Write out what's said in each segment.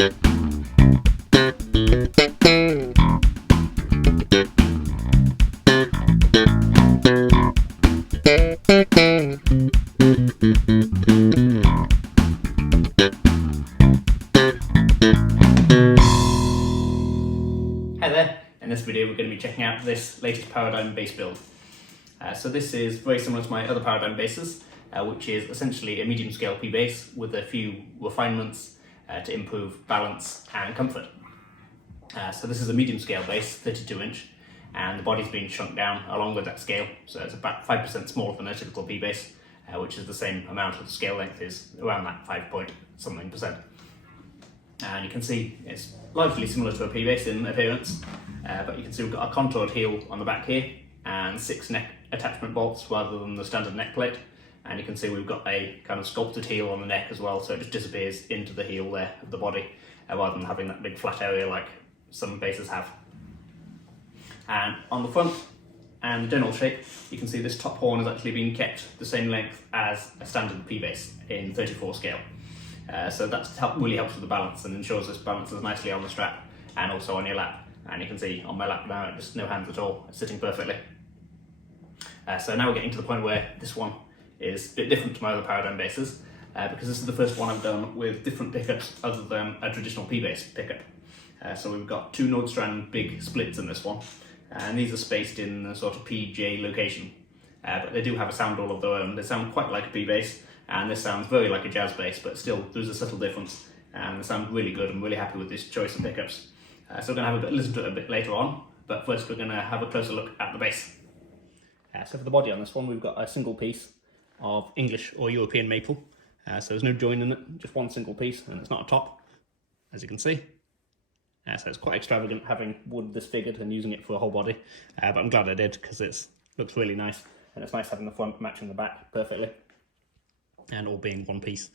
Hi there, in this video we're going to be checking out this latest Paradigm base build. So this is very similar to my other Paradigm bases, which is essentially a medium scale P base with a few refinements to improve balance and comfort. So this is a medium scale base, 32 inch, and the body's been shrunk down along with that scale, so it's about 5% smaller than a typical P base, which is the same amount of the scale length is around that 5 point something percent. And you can see it's largely similar to a P base in appearance, but you can see we've got a contoured heel on the back here and 6 neck attachment bolts rather than the standard neck plate. And you can see we've got a kind of sculpted heel on the neck as well, so it just disappears into the heel there of the body rather than having that big flat area like some bases have. And on the front and the general shape, you can see this top horn has actually been kept the same length as a standard P base in 34 scale. So that's really helps with the balance and ensures this balances nicely on the strap and also on your lap. And you can see on my lap now, just no hands at all, it's sitting perfectly. So now we're getting to the point where this one is a bit different to my other Paradigm bases, because this is the first one I've done with different pickups other than a traditional P base pickup. So we've got 2 Nordstrand Big Splits in this one, and these are spaced in a sort of PJ location, but they do have a sound all of their own. They sound quite like a P base, and this sounds very like a jazz bass, but still there's a subtle difference, and they sound really good. I'm really happy with this choice of pickups. So we're going to listen to it a bit later on, but first we're going to have a closer look at the bass. So for the body on this one, we've got a single piece of English or European maple, so there's no join in it, just one single piece, and it's not a top, as you can see. So it's quite extravagant having wood this figured and using it for a whole body, but I'm glad I did because it looks really nice, and it's nice having the front matching the back perfectly and all being one piece.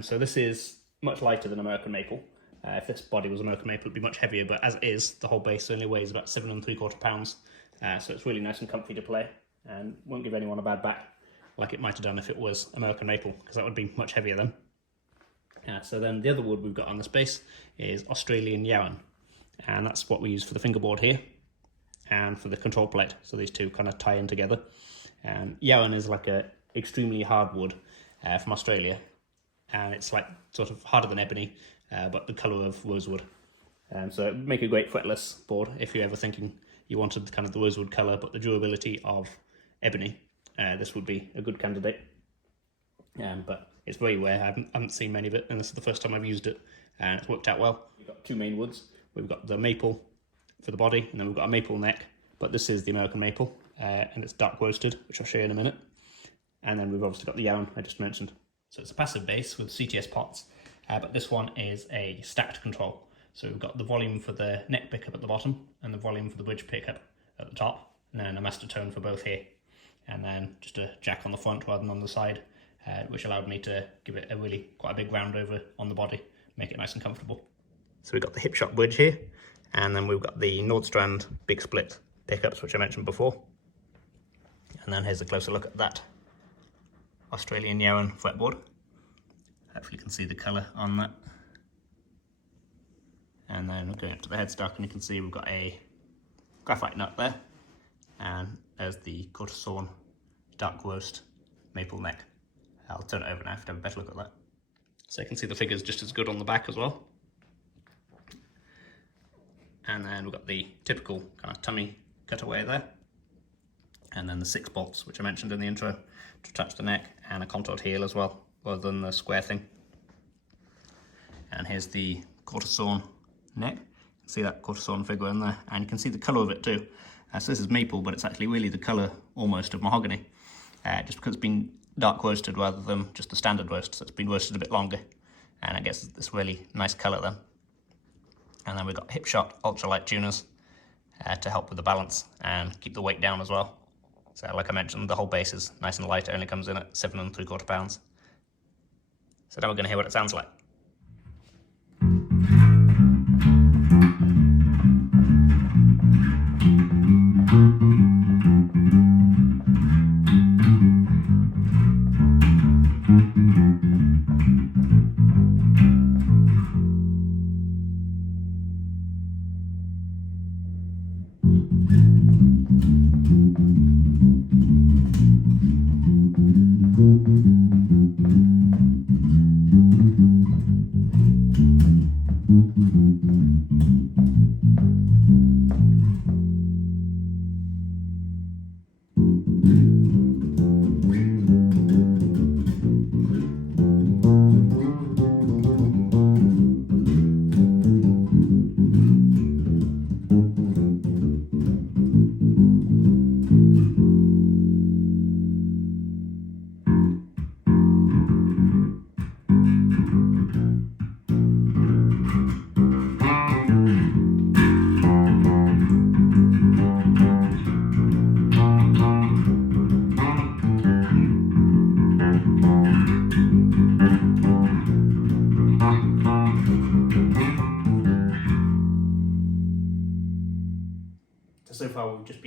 So this is much lighter than American maple. If this body was American maple, it'd be much heavier, but as it is, the whole base only weighs about 7 3/4 pounds, so it's really nice and comfy to play and won't give anyone a bad back like it might have done if it was American maple, because that would be much heavier then. So then the other wood we've got on this base is Australian Yarran, and that's what we use for the fingerboard here and for the control plate, so these two kind of tie in together. Yarran is like a extremely hard wood from Australia, and it's like sort of harder than ebony, but the colour of rosewood. So it would make a great fretless board if you're ever thinking you wanted kind of the rosewood colour but the durability of ebony. This would be a good candidate, but it's very rare. I haven't seen many of it, and this is the first time I've used it, and it's worked out well. We've got 2 main woods. We've got the maple for the body, and then we've got a maple neck, but this is the American maple, and it's dark roasted, which I'll show you in a minute. And then we've obviously got the Yarran I just mentioned. So it's a passive bass with CTS pots, but this one is a stacked control. So we've got the volume for the neck pickup at the bottom and the volume for the bridge pickup at the top, and then a master tone for both here. And then just a jack on the front rather than on the side, which allowed me to give it a really quite a big round over on the body, make it nice and comfortable. So we've got the Hipshot bridge here, and then we've got the Nordstrand Big Split pickups, which I mentioned before. And then here's a closer look at that Australian Yarran fretboard. Hopefully you can see the colour on that. And then we're going up to the headstock, and you can see we've got a graphite nut there, and there's the quarter sawn dark roast maple neck. I'll turn it over now to have a better look at that. So you can see the figure's just as good on the back as well. And then we've got the typical kind of tummy cutaway there, and then the 6 bolts which I mentioned in the intro to attach the neck, and a contoured heel as well rather than the square thing. And here's the quarter sawn neck. You can see that quarter sawn figure in there, and you can see the colour of it too. So this is maple, but it's actually really the colour almost of mahogany, just because it's been dark roasted rather than just the standard roast, so it's been roasted a bit longer, and it gets this really nice colour then. And then we've got Hipshot Ultralight tuners to help with the balance and keep the weight down as well. So like I mentioned, the whole base is nice and light, it only comes in at 7 3/4 pounds. So now we're going to hear what it sounds like.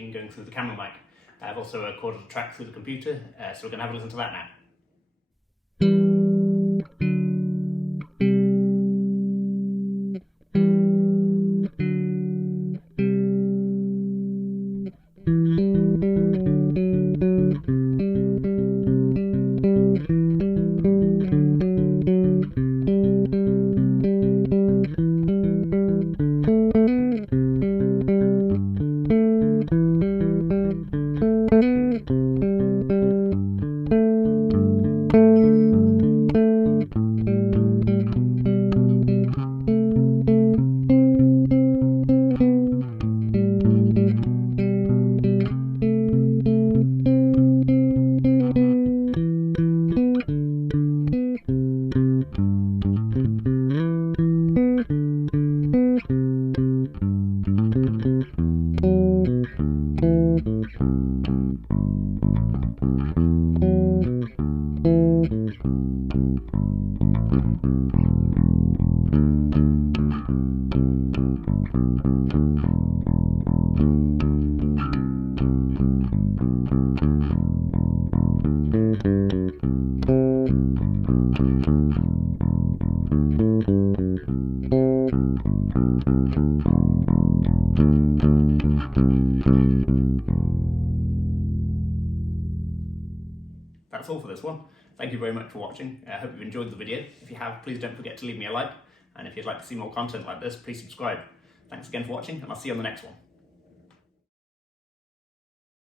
speaking going through the camera mic. I've also recorded a track through the computer, so we're going to have a listen to that now. That's all for this one. Thank you very much for watching. I hope you've enjoyed the video. If you have, please don't forget to leave me a like. And if you'd like to see more content like this, please subscribe. Thanks again for watching, and I'll see you on the next one.